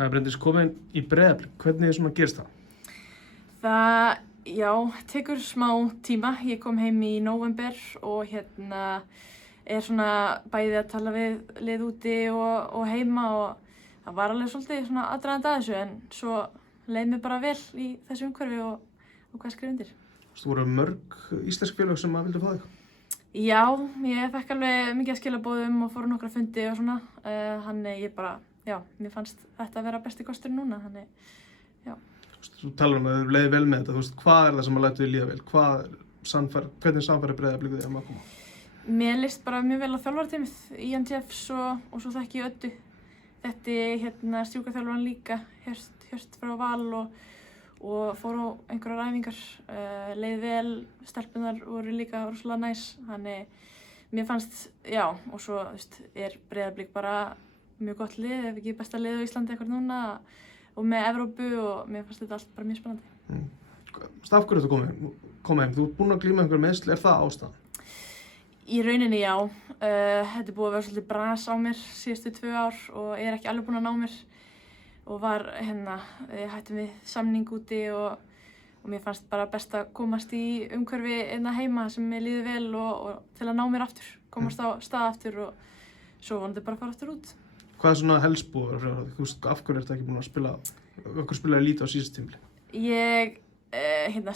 Það Bryndís komin í Breiðablik. Hvernig svona gerist það? Já, tekur smá tíma. Ég kom heim í nóvember og er svona bæði að tala við lið úti og heima og það var alveg svolítið svona aðdragandi að þessu en svo leið mér bara vel í þessu umhverfi og hvað skrifa undir. Þú voru mörg íslensk félög sem vildu fá þig? Já, ég fekk alveg mikið að skilaboðum og fór á nokkra fundi og svona. Þannig ég bara, mér fannst þetta að vera besti kostur núna, þannig, já. Þú talar að þau leiði vel með þetta, hvað er það sem að lætu þig líða vel? Hvernig samfæri Breiðablik þig að koma? Mér líst bara mjög vel á þjálfarateymið, Ian Jeffs og svo þekki ég Öddu. Þetta stjúkraþjálfaran líka, Hjört frá Val og fór á einhverjar æfingar, leið vel, stelpunar voru líka rosalega næs, þannig mér fannst, og svo er Breiðablik bara mjög gott lið, ef ekki besta lið á Íslandi eitthvað núna og með Evrópu og mér fannst þetta allt bara mjög spennandi. Af hverju ertu komið heim? Þú ert búin að glíma einhver meiðsli, er það ástæðan? Í rauninni já, þetta búið að vera svolítið bras á mér síðustu 2 ár og ég er ekki alveg búin að ná mér og var hættum við samning úti og mér fannst bara best að komast í umhverfi heima sem mér líði vel og til að ná mér aftur, komast á stað aftur og svo vonandi bara fara aftur út. Hvað er svona helst búið að vera frá því? Af hverju ertu ekki búin að spila, okkur spilaði lítið á síðustu tímabili? Ég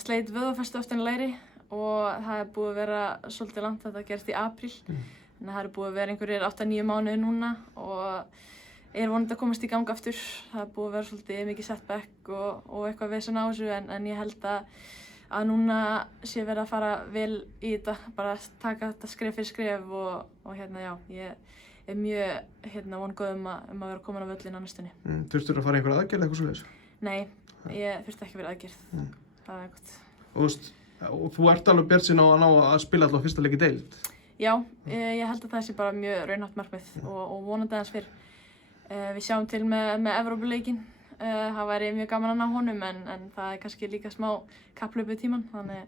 sleit vöðvafestu eftir læri og það er búið að vera svolítið langt, þetta gerist í apríl. Þannig að það er búið að vera einhverjir 8-9 mánuðir núna og ég er vonandi að komast í gang aftur. Það er búið að vera svolítið mikið setback og eitthvað vesen á þessu en ég held að núna sé verið að fara vel í þetta, bara taka þetta skref fyrir skref og ég er mjög vongóð að vera komin á völlinn á næstunni. Þurftur að fara í einhverja aðgerð eitthvað svoleiðis? Nei, ég þurfti ekki verið aðgerð. Það er gott. Og þú ert alveg bjartsýn á að ná að spila alltaf fyrsta leik í deild? Já, ég held að það sé bara mjög raunhæft markmið og vonandi aðeins fyrr. Við sjáum til með Evrópuleikinn. Það væri mjög gaman að ná honum en það er kannski líka smá kapphlaup tíman, þannig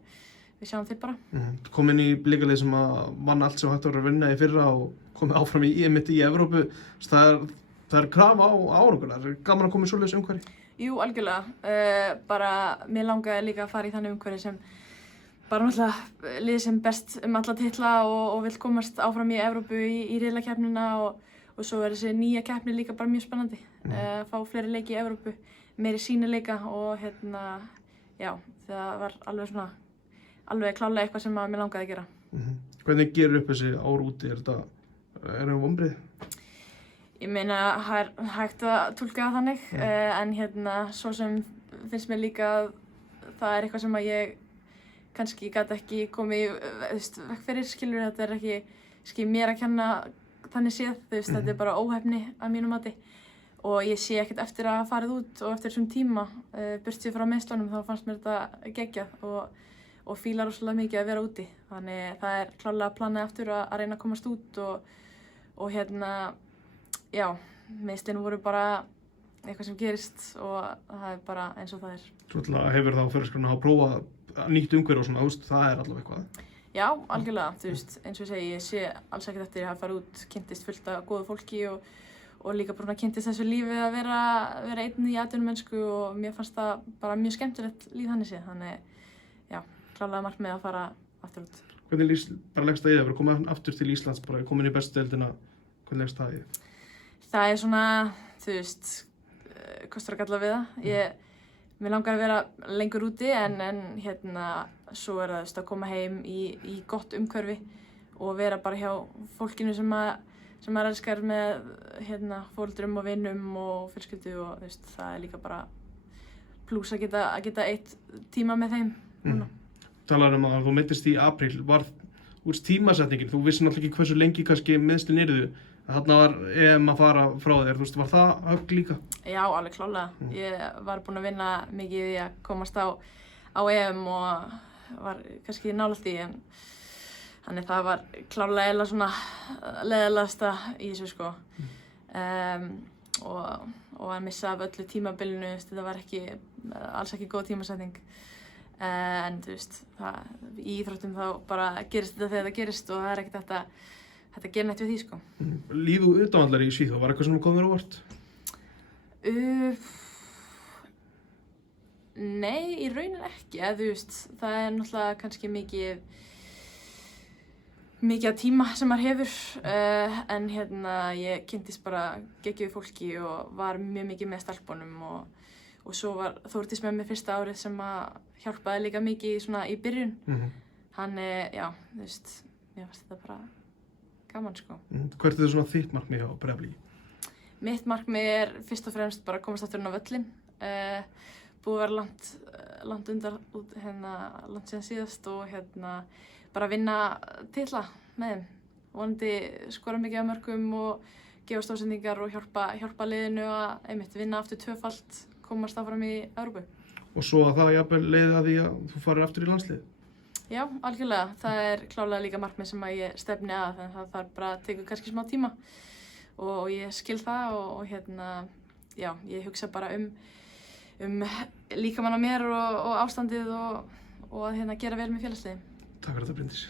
við sjáum til bara. Þú kom inn í blikalið sem vann allt sem hægt var að vinna í fyrra og komið áfram í mitt í Evrópu. Það er krafa á árangur, það er gaman að koma í svoleiðis umhverfi? Jú, algjörlega. Bara mér langaði líka að fara í þannig umhverfi sem bara náttúrulega liðið sem best alla titla og vill komast áfram í Evrópu í riðlakeppnina og svo er þessi nýja keppni líka bara mjög spennandi. Fá fleiri leiki í Evrópu, meiri sýnileika og það var alveg klárlega eitthvað sem mér langaði að gera. Hvernig gerur upp þessi ár úti? Er það vonbrigði? Ég meina, það er hægt að túlka það þannig, en svo sem finnst mér líka að það er eitthvað sem að ég kannski gat ekki komið vekk fyrir, skilur, þetta er ekki mér að kenna þannig séð, þetta er bara óheppni að mínu mati og ég sé ekkert eftir að farið út og eftir þessum tíma, burtséð frá meiðslunum, þá fannst mér þetta geggjað og fílar rosalega mikið að vera úti, þannig það er klárlega planið aftur að reyna að komast út og meiðslin voru bara eitthvað sem gerist og það er bara eins og það er. Svo hefur þá fyrirskilin að prófa nýtt umhverfi og svona, það er allavega eitthvað? Já, algjörlega, eins og ég sé alls ekkert eftir að hafa farið út, kynntist fullt af góðu fólki og líka bara kynntist þessu lífi að vera einn í atvinnumennsku og mér fannst það bara mjög skemmtilegt líf þannig séð, þannig klárlega markmið að fara aftur út. Hvernig leggst það í það að vera komin aftur til Íslands, bara komin í bestu deildina, hvernig leggst það í það? Það er svona, kostar að galla við það. Mér langar að vera lengur úti en svo er það að koma heim í gott umhverfi og vera bara hjá fólkinu sem maður elskar með foreldrum og vinum og fjölskyldu og það er líka bara plús að geta eitt tíma með þeim núna. Talar að þú meiddist í apríl, var úr tímasetningin, þú vissi náttúrulega ekki hversu lengi kannski meiðslin yrðu. Þarna var EM að fara frá þér, var það högg líka? Já, alveg klárlega. Ég var búin að vinna mikið í að komast á EM og var kannski nálægt því, en þannig það var klárlega eiginlega svona leiðilegasta í þessu sko. Og að missa af öllu tímabilinu, þetta var alls ekki góð tímasetning. En í íþróttum þá bara gerist þetta þegar það gerist og það er ekkert þetta gerir neitt við því sko. Lífið utanvallar í Svíþjóð, var eitthvað sem kom þér á óvart? Nei, í rauninni ekki, eða þú veist, það er náttúrulega kannski mikið af tíma sem maður hefur, en ég kynntist bara geggjuðu fólki og var mjög mikið með stelpunum og svo var Þórdís með mér fyrsta árið sem að hjálpaði líka mikið svona í byrjun. Já, þú veist, mér fannst þetta bara gaman, sko. Hvert er svona þitt markmið hjá Breiðabliki? Mitt markmið er fyrst og fremst bara að komast aftur inn á völlinn. Búið að vera langt síðan síðast og bara vinna titla með þeim. Vonandi skora mikið af mörkum og gefa stóðsendingar og hjálpa liðinu að vinna aftur tvöfalt, komast áfram í Evrópu. Og svo að það jafnvel leiði að því að þú farir aftur í landslið? Já, algjörlega. Það er klárlega líka markmið sem að ég stefni að, en það þarf bara að tekur kannski smá tíma og ég skil það og já, ég hugsa bara um líkamann á mér og ástandið og að gera vel með félagsliði. Takk fyrir þetta, Bryndís.